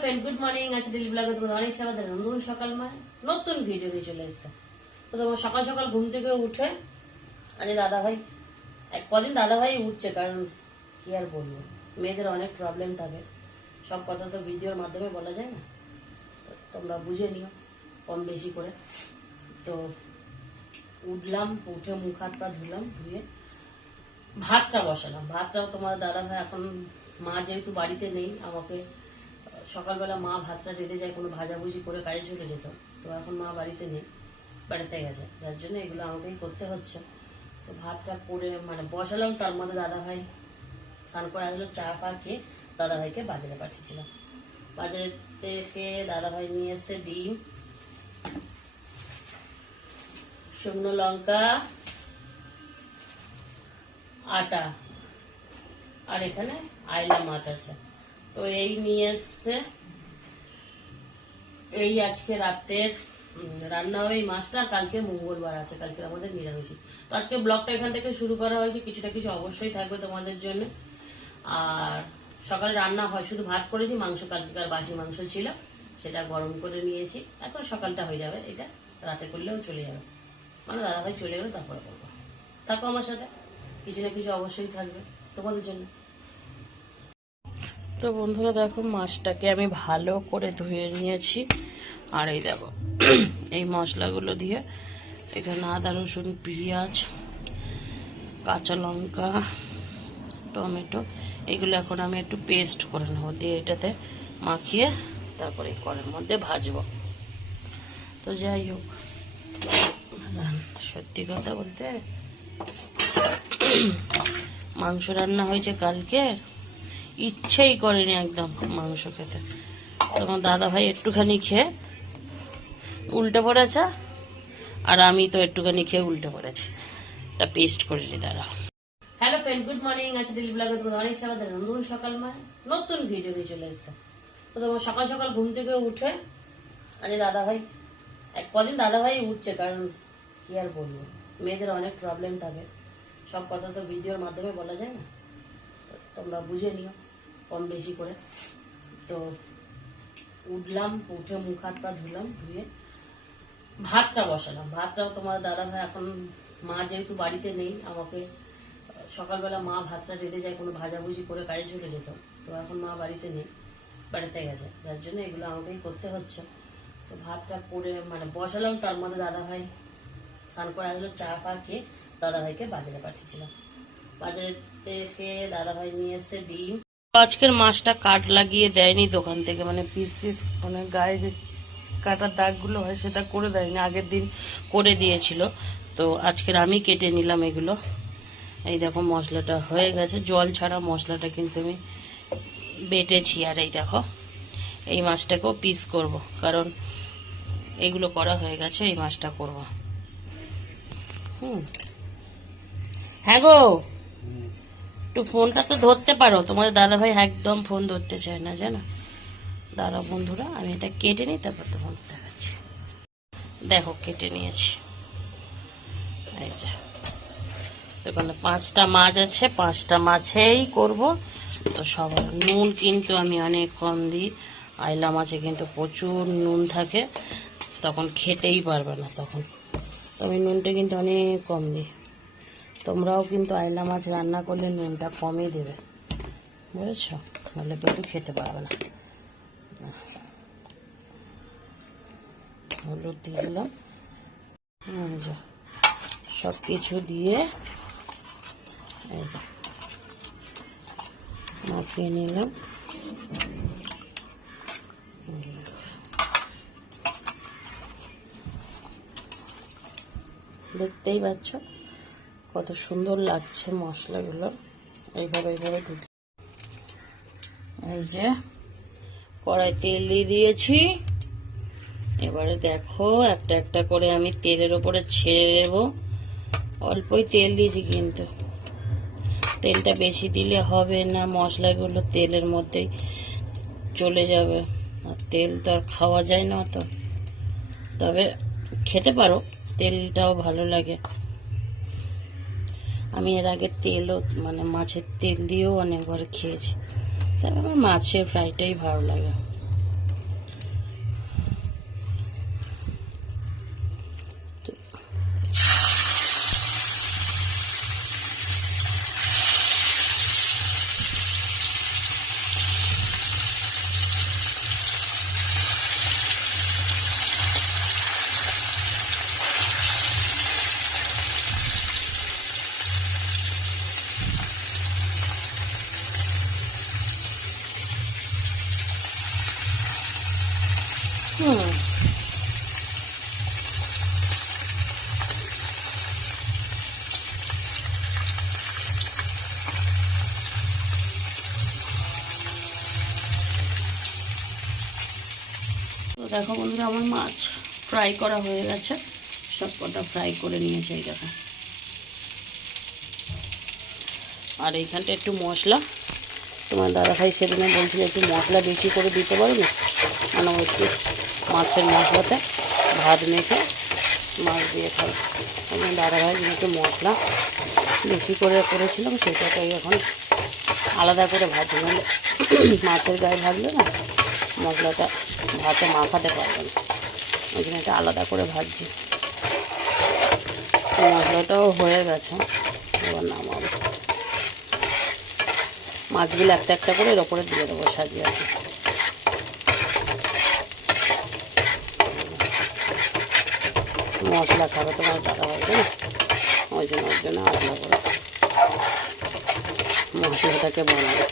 Friend good morning আজকে daily ব্লগে তোমাদের অনেক স্বাগত। নতুন সকাল মানে নতুন ভিডিও নিয়ে চলে এসেছে। তো তোমার সকাল সকাল ঘুম থেকে উঠে, আরে দাদা ভাই এক কদিন দাদা ভাই উঠছে, কারণ কি আর বলব? মেয়েদের অনেক প্রবলেম থাকে। সব কথা তো ভিডিওর মাধ্যমে বলা যায় না। তোমরা বুঝে নিও, কম বেশি করে। তো উঠলাম, উঠে মুখ হাত পা ধুলাম, ধুয়ে ভাতটা বসালাম। ভাতটাও তোমার দাদা ভাই এখন, মা যেহেতু বাড়িতে নেই, আমাকে সকালবেলা মা ভাতটা রেঁধে যায়, কোনো ভাজাভুজি করে কাজে চলে যেত। তো এখন মা বাড়িতে নেই, বাড়িতে গেছে। যার জন্য এগুলো আমাকেই করতে হচ্ছে। তো ভাতটা করে মানে বসালাম, তার মধ্যে দাদাভাই স্নান করে আসলো, চা ফা খেয়ে দাদাভাইকে বাজারে পাঠিয়েছিলাম। বাজারে থেকে দাদাভাই নিয়ে এসছে ডিম, শুকনো লঙ্কা, আটা। আর এখানে আইলা মাছ আছে। তো এই নিয়ে এসছে। এই আজকে রাতের রান্না হবে এই মাছটা, কালকে মঙ্গলবার আছে কালকে আমাদের নিরামিষি তো আজকে ব্লগটা এখান থেকে শুরু করা হয়েছে কিছুটা কিছু অবশ্যই থাকবে তোমাদের জন্য। আর সকালে রান্না হয়, শুধু ভাত করেছি, মাংস কালকেকার বাসি মাংস ছিল, সেটা গরম করে নিয়েছি। এখন সকালটা হয়ে যাবে, এটা রাতে করলেও চলে যাবে। মানে দাদাভাই চলে গেলে তারপরে করব। থাকো আমার সাথে, কিছু না কিছু অবশ্যই থাকবে তোমাদের জন্য। তো বন্ধুরা দেখো মাছটাকে আমি ভালো করে ধুয়ে নিয়েছি। আর এই দেখো, এই মশলাগুলো দিয়ে এখানে আদা, রসুন, পেঁয়াজ, কাঁচা লঙ্কা, টমেটো, এগুলো এখন আমি একটু পেস্ট করে নেব। দিয়ে এটাতে মাখিয়ে তারপরে কড়ের মধ্যে ভাজবো। তো যাই হোক, সত্যি কথা বলতে মাংস রান্না হয়েছে কালকে। ইচ্ছেই করেনি একদম মাংস খেতে। তোমার দাদা ভাই একটুখানি খেয়ে উল্টে পড়েছে, আর আমি তো একটুখানি খেয়ে উল্টে পড়েছি। তা পেস্ট করেছি দাঁড়া হ্যালো ফ্রেন্ড গুড মর্নিং আজকে ডেলি ব্লগে তোমাদের অনেক স্বাগত। নতুন সকাল মানে নতুন ভিডিও নিয়ে চলে এসেছে। তো তোমার সকাল সকাল ঘুম থেকে উঠে, আরে দাদা ভাই এক কদিন দাদা ভাই উঠছে, কারণ কি আর বলব, মেয়েদের অনেক প্রবলেম থাকে। সব কথা তো ভিডিওর মাধ্যমে বলা যায় না। তোমরা বুঝে নিও। কম বেশি করে। তো উঠলাম, উঠে মুখ হাত পা ধুলাম, ধুয়ে ভাতটা বসালাম। ভাতটাও তোমার দাদা ভাই এখন মা যেহেতু বাড়িতে নেই, আমাকে সকালবেলা মা ভাতটা রেঁধে যায়, কোনো ভাজাভুজি করে কাজে চলে যেত। তো এখন মা বাড়িতে নেই, বাড়িতে গেছে। যার জন্য এগুলো আমাকেই করতে হচ্ছে। তো ভাতটা করে মানে বসালাম, তার মধ্যে দাদা ভাই স্নান করে আসলো, চা ফা খেয়ে দাদা ভাইকে বাজারে পাঠিয়েছিলাম। বাজারে থেকে দাদা ভাই নিয়ে এসছে ডিম। আজকের মাছটা কাট লাগিয়ে দেয়নি দোকান থেকে। মানে পিস পিস মানে গায়ে যে কাটার দাগগুলো হয় সেটা করে দেয়নি, আগের দিন করে দিয়েছিল। তো আজকের আমি কেটে নিলাম এগুলো। এই দেখো মশলাটা হয়ে গেছে। জল ছাড়া মশলাটা কিন্তু আমি বেটেছি। আর এই দেখো, এই মাছটাকেও পিস করব, কারণ এগুলো করা হয়ে গেছে, এই মাছটা করব। হুম। হ্যাঁ গো? একটু ফোনটা তো ধরতে পারো। তোমাদের দাদা ভাই একদম ফোন ধরতে চায় না, জানো? দাদা বন্ধুরা, আমি এটা কেটে নিই, তারপর তোমার দেখাচ্ছি। দেখো, কেটে নিয়েছি। এই যে। পাঁচটা মাছ আছে, পাঁচটা মাছেই করব। তো সবার নুন কিন্তু আমি অনেক কম দিই। আইলা মাছে কিন্তু প্রচুর নুন থাকে। তখন খেতেই পারবে না তখন। তো আমি নুনটা কিন্তু অনেক কম দিই। তোমরাও কিন্তু আইলা মাছ রান্না করলে নুনটা কমই দেবে। বুঝেছ? নাহলে কিন্তু খেতে পারবে না। হলুদ দিয়ে দিলাম। সব কিছু দিয়ে মাখিয়ে নিলাম। দেখতেই পাচ্ছ? কত সুন্দর লাগছে মশলাগুলো। এইভাবে এইভাবে ঢুকে এই যে কড়াই তেল দিয়ে দিয়েছি। এবারে দেখো, একটা একটা করে আমি তেলের ওপরে ছেড়ে দেব। অল্পই তেল দিয়েছি কিন্তু। তেলটা বেশি দিলে হবে না, মশলাগুলো তেলের মধ্যেই চলে যাবে। আর তেল তো আর খাওয়া যায় না তো তবে খেতে পারো, তেলটাও ভালো লাগে। আমি এর আগে তেলও মানে মাছের তেল দিয়েও অনেকবার খেয়েছি। তবে আমার মাছের ফ্রাইটাই ভালো লাগে হুম তো দেখো বন্ধুরা, আমার মাছ ফ্রাই করা হয়ে গেছে। সব কটা ফ্রাই করে নিয়েছে এই দেখো। আর এইখানটা একটু মশলা। তোমার দাদাভাই সেদিনে বলছিল একটু মশলা বেশি করে দিতে পারবে মানে একটু মাছের মশলাতে ভাত মেখে মাছ দিয়ে খাই। আমার দাদাভাই যেহেতু মশলা বেশি করে করেছিলাম সেটাকে এখন আলাদা করে ভাজি মাছের গায়ে ভাজলে না মশলাটা ভাতে মাখাতে পারবে না। ওই জন্য এটা আলাদা করে ভাজছি। মশলাটাও হয়ে গেছে, এবার নামাবো। মাছগুলো একটা একটা করে এর ওপরে দিয়ে দেবো সাজিয়ে। আর মশলা খাবে, তোমার টাকা হবে না? ওই জন্য ওই জন্য আলাদা করে মশলাটাকে বানাবো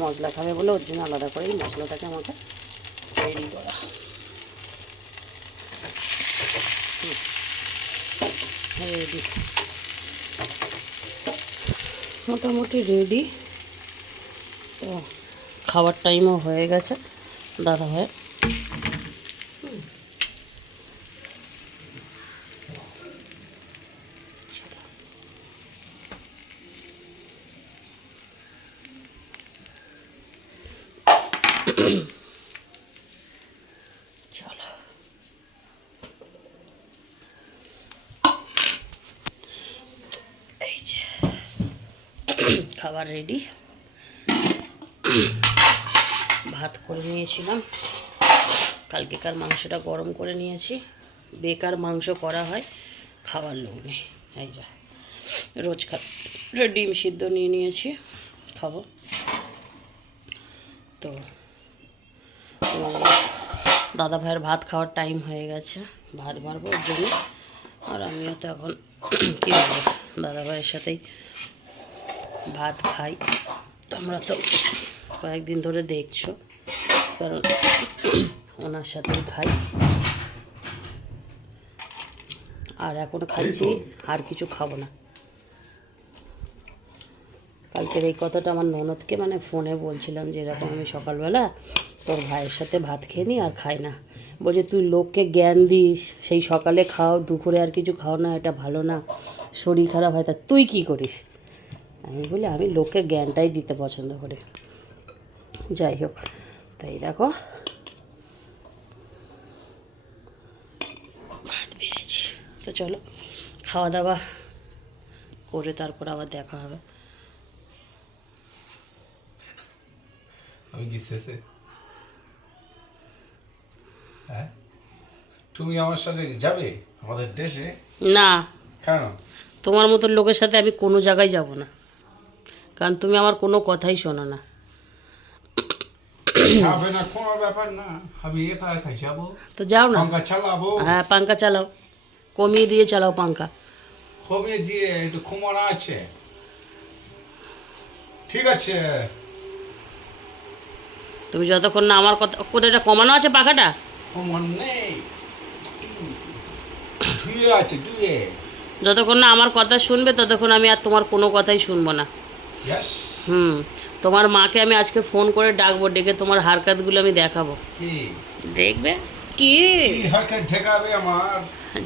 মশলা খাবে বলে ওর জন্য আলাদা করেই মশলাটাকে আমাকে তৈরি করা। রেডি মোটামুটি রেডি তো খাবার টাইমও হয়ে গেছে। দাদা এই খাবার রেডি। ভাত করে নিয়েছিলাম। কালকেকার মাংসটা গরম করে নিয়েছি। বেকার মাংস করা হয় লোক নেই এই যা। রোজ খা ডিম সিদ্ধ নিয়ে নিয়েছি, খাব। তো দাদা ভাইয়ের ভাত খাওয়ার টাইম হয়ে গেছে। ভাত বাড়বো ওর জন্য। আর আমিও তো এখন কী দাদা ভাইয়ের সাথেই ভাত খাই। তোমরা তো কয়েকদিন ধরে দেখছ। কারণ ওনার সাথেই খাই। আর এখন খাচ্ছি আর কিছু খাব না। কালকের এই কথাটা আমার ননদকে মানে ফোনে বলছিলাম যে এরকম আমি সকালবেলা তোর ভাইয়ের সাথে ভাত খেয়ে নি আর খাই না। বলছে তুই লোককে জ্ঞান দিস সেই সকালে খাও দুপুরে আর কিছু খাও না এটা ভালো না শরীর খারাপ হয় তা তুই কি করিস? আমি বলি আমি লোককে জ্ঞানটাই দিতে পছন্দ করি। যাই হোক। তাই দেখো। ভাত বেড়েছি। তো চলো খাওয়া দাওয়া করে তারপর আবার দেখা হবে। আমি হ্যাঁ? তুমি আমার সাথে যাবে? আমাদের দেশে? না। কেন? তোমার মতো লোকের সাথে আমি কোনো জায়গায় যাব না। কারণ তুমি আমার কোনো কথাই শোনো না। যাবে না কোনো ব্যাপার না। আমি একা একা যাব। তো যাও না। পাঙ্খা চালাবো। হ্যাঁ পাঙ্খা চালাও। কমিয়ে দিয়ে চালাও পাঙ্খা। কমে দিয়ে একটু কুমার আছে। ঠিক আছে। তুমি যতক্ষণ না আমার কথা কোথায় এটা কমানো আছে পাখাটা? কুমার নেই। ধুয়ে আছে ধুয়ে। যতক্ষণ না আমার কথা শুনবে ততক্ষণ আমি আর তোমার কোনো কথাই শুনব না। হুম। তোমার মাকে আমি আজকে ফোন করে ডাকবো ডেকে তোমার হারকাতগুলো আমি দেখাবো। দেখবে? কি?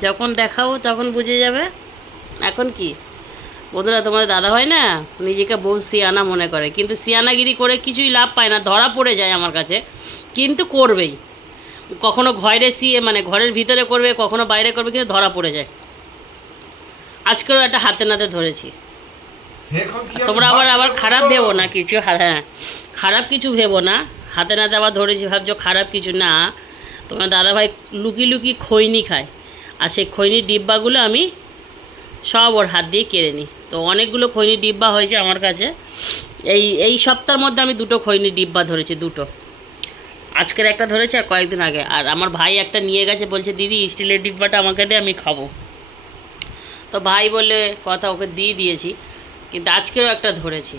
যখন দেখাবো তখন বুঝে যাবে। এখন কি? বন্ধুরা তোমার দাদা হয় না নিজেকে বউ সিয়ানা মনে করে। কিন্তু সিয়ানাগিরি করে কিছুই লাভ পায় না ধরা পড়ে যায় আমার কাছে। কিন্তু করবেই। কখনো ঘরে সিয়ে মানে ঘরের ভিতরে করবে কখনো বাইরে করবে কিন্তু ধরা পড়ে যায়। আজকেও একটা হাতে নাতে ধরেছি। তোমরা আবার আবার খারাপ ভেবো না কিছু হ্যাঁ খারাপ কিছু ভেবো না। হাতে নাতে আবার ধরেছি ভাবছ খারাপ কিছু না। তোমার দাদাভাই লুকি লুকি খৈনি খায়। আর সেই খৈনির ডিব্বাগুলো আমি সব ওর হাত দিয়ে কেড়ে নিই। তো অনেকগুলো খৈনি ডিব্বা হয়েছে আমার কাছে। এই এই সপ্তাহের মধ্যে আমি দুটো খৈনি ডিব্বা ধরেছি দুটো। আজকের একটা ধরেছে আর কয়েকদিন আগে। আর আমার ভাই একটা নিয়ে গেছে বলছে দিদি স্টিলের ডিব্বাটা আমাকে দিয়ে আমি খাব। তো ভাই বলে কথা ওকে দিয়ে দিয়েছি। কিন্তু আজকেরও একটা ধরেছি।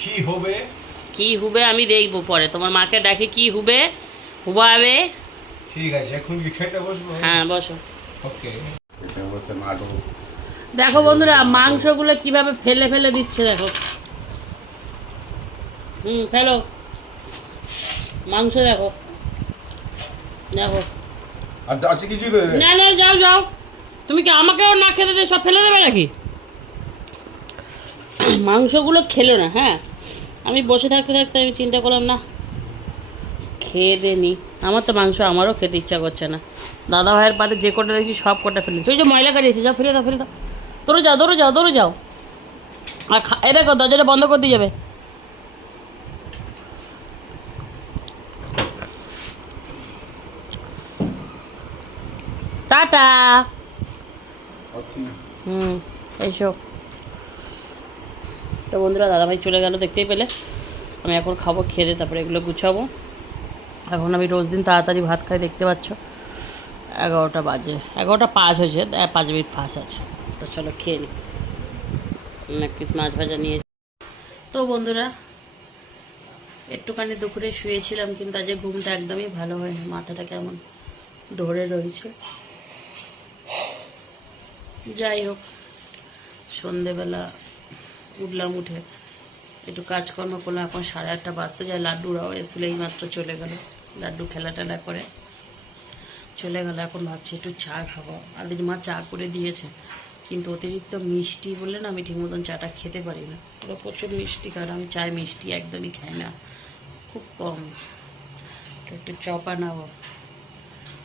কি হবে? কি হবে আমি দেখব পরে। তোমার মাকে ডাকে কি হবে? হুবাবে ঠিক আছে এখন কি খেতে বসবো। হ্যাঁ বসো। ওকে। এটা হচ্ছে নাটু দেখো বন্ধুরা মাংসগুলো কীভাবে ফেলে ফেলে দিচ্ছে দেখো। হুম ফেলো। মাংস দেখো। দেখো। আর আছে কিছু? না না যাও যাও। তুমি কি আমাকেও না খেতে দিয়ে সব ফেলে দেবে নাকি? মাংসগুলো খেলো না হ্যাঁ? আমি বসে থাকতে থাকতে আমি চিন্তা করলাম না খেয়ে দেনি আমার তো মাংস আমারও খেতে ইচ্ছা করছে না। দাদা ভাইয়ের পাতে যে কটা রেখেছি সব কটা ফেলেছি ওই যে ময়লা কাটিয়েছে যাও ফেলে দাও ফেলে দাও। তোরও যাও দৌড়ে যাও দৌড়ে যাও। আর এ দেখো দরজাটা বন্ধ করে দিয়ে যাবে। টাটা। হুম এইসব তো বন্ধুরা, দাদাভাই চলে গেল, দেখতেই পেলে। আমি এখন খাব, খেয়ে দিয়ে তারপরে এগুলো গুছাবো। এখন আমি রোজ দিন তাড়াতাড়ি ভাত খাই, দেখতে পাচ্ছ। এগারোটা বাজে, এগারোটা পাঁচ হয়েছে পাঁচ মিনিট ফাঁস আছে। তো চলো খেয়ে নিই এক পিস মাছ ভাজা নিয়েছি তো বন্ধুরা, একটুখানি দুপুরে শুয়েছিলাম, কিন্তু আজ ঘুমটা একদমই ভালো হয়নি, মাথাটা কেমন ধরে রয়েছে। যাই হোক, সন্ধেবেলা উঠলাম, উঠে একটু কাজকর্ম করলাম। এখন সাড়ে আটটা বাজতে যায় লাড্ডুরাও এসেছিল এই মাত্র চলে গেল। লাড্ডু খেলা টেলা করে চলে গেল। এখন ভাবছি একটু চা খাব। আর মা চা করে দিয়েছে, কিন্তু অতিরিক্ত মিষ্টি বললে না আমি ঠিক মতন চাটা খেতে পারি না। ওরা প্রচুর মিষ্টি কারণ আমি চায় মিষ্টি একদমই খাই না। খুব কম। তো একটু চপ আনাবো।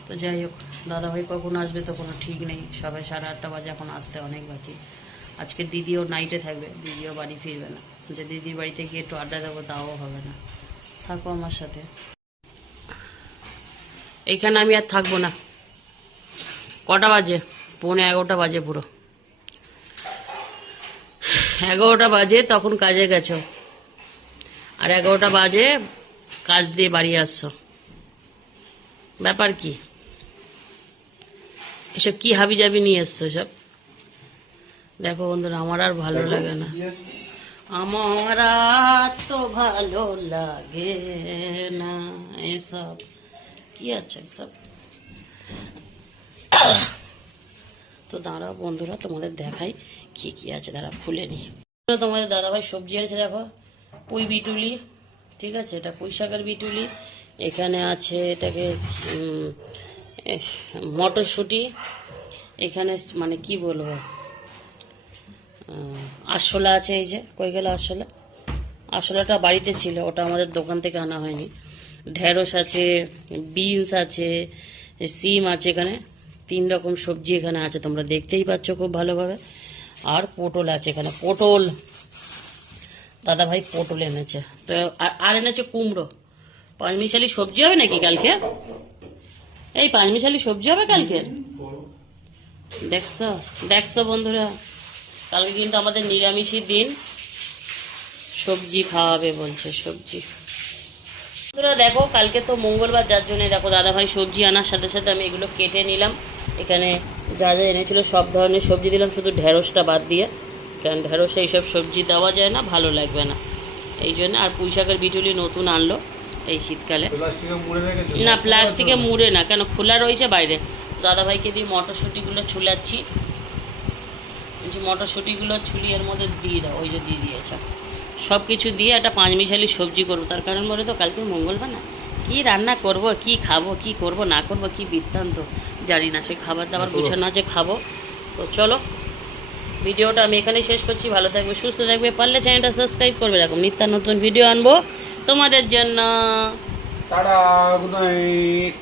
তো যাই হোক, দাদাভাই কখন আসবে তো কোনো ঠিক নেই। সবাই সাড়ে আটটা বাজে, এখন আসতে অনেক বাকি। আজকে দিদিও নাইটে থাকবে, দিদিও বাড়ি ফিরবে না। যে দিদির বাড়িতে গিয়ে একটু আড্ডা দেবো, তাও হবে না। থাকো আমার সাথে। এইখানে আমি আর থাকব না। কটা বাজে? পৌনে এগারোটা বাজে পুরো। এগারোটা বাজে, তখন কাজে গেছো। আর এগারোটা বাজে, কাজ দিয়ে বাড়ি আসছো। ব্যাপার কি? এসব কি হাবি জাবি নিয়ে এসছো সব? দেখো বন্ধুরা আমার আর ভালো লাগে না। আমার আর তো ভালো লাগে না। এসব। কি আছে এসব? তো দাঁড়াও বন্ধুরা তোমাদের দেখাই কি কি আছে। দাঁড়া খুলে নি। তোমাদের দাদাভাই সবজি আছে দেখো। পুঁই বিটুলি ঠিক আছে? এটা পুঁই শাকের বিটুলি। এখানে আছে এটাকে মটরশুঁটি। এখানে মানে কি বলব? আরশোলা আছে এই যে, কই গেল আরশোলা? আরশোলাটা বাড়িতে ছিল, ওটা আমাদের দোকান থেকে আনা হয়নি। ঢেঁড়স আছে, বিনস আছে, সিম আছে এখানে, তিন রকম সবজি এখানে আছে, তোমরা দেখতেই পাচ্ছ খুব ভালোভাবে। আর পটল আছে এখানে, পটল। দাদা ভাই পটল এনেছে। তো আর- এনেছে কুমড়ো। পাঁচমিশালি সবজি হবে নাকি কালকে? এই পাঁচমিশালি সবজি হবে কালকে? দেখছ দেখছ বন্ধুরা। কালকে কিন্তু আমাদের নিরামিষের দিন। সবজি খাওয়াবে বলছে সবজি। বন্ধুরা দেখো কালকে তো মঙ্গলবার যার জন্য দেখো দাদাভাই সবজি আনার সাথে সাথে আমি এগুলো কেটে নিলাম। এখানে যা যা এনেছিল সব ধরনের সবজি দিলাম শুধু ঢেঁড়সটা বাদ দিয়ে। কারণ ঢেঁড়সে এইসব সবজি দেওয়া যায় না ভালো লাগবে না। এই জন্য আর পুঁই শাকের বিটুলি নতুন আনলো এই শীতকালে। না প্লাস্টিকে মুড়ে না কেন? খোলা রয়েছে বাইরে। দাদাভাইকে দিয়ে মটরশুঁটিগুলো ছুলাচ্ছি। যে মটরশুঁটিগুলো ছুলিয়ে এর মধ্যে দিয়ে দাও ওই যে দিয়ে দিয়েছে। সব কিছু দিয়ে একটা পাঁচমিশালি সবজি করব। তার কারণ বলে তো কালকে মঙ্গলবার না? কী রান্না করব কি খাব কি করব না করব কি বৃত্তান্ত? জানি না সেই খাবার দাবার গুছানো আছে খাব। তো চলো ভিডিওটা আমি এখানেই শেষ করছি। ভালো থাকবে সুস্থ থাকবে পারলে চ্যানেলটা সাবস্ক্রাইব করবে। এরকম নিত্য নতুন ভিডিও আনব তোমাদের জন্য। Tata good night.